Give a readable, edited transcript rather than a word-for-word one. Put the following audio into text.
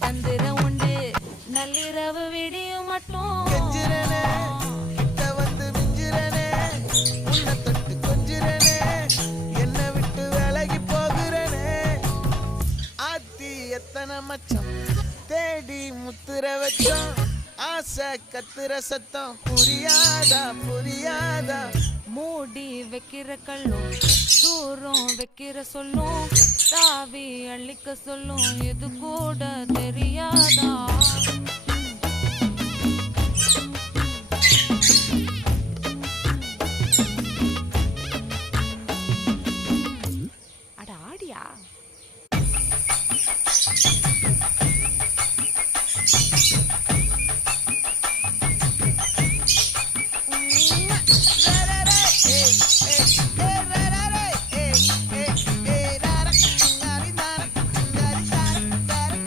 தந்திர உண்டு நள்ளிரவு விடியும் மட்டும் கெஞ்சிரனே கிட்ட வந்து மிஞ்சிரனே உன்னை தொட்டு கொஞ்சிரனே என்னை விட்டு விலகி போகிறனே ஆத்தி எத்தனை மச்சம் தேடி முத்துற வச்சோம் ஆசை கத்துற சத்தம் புரியாதா புரியாதா மூடி வைக்கிற கல்லும் தூரம் வைக்கிற சொல்லும் தாவி அள்ளிக்க சொல்லும் இது கூட தெரியாதா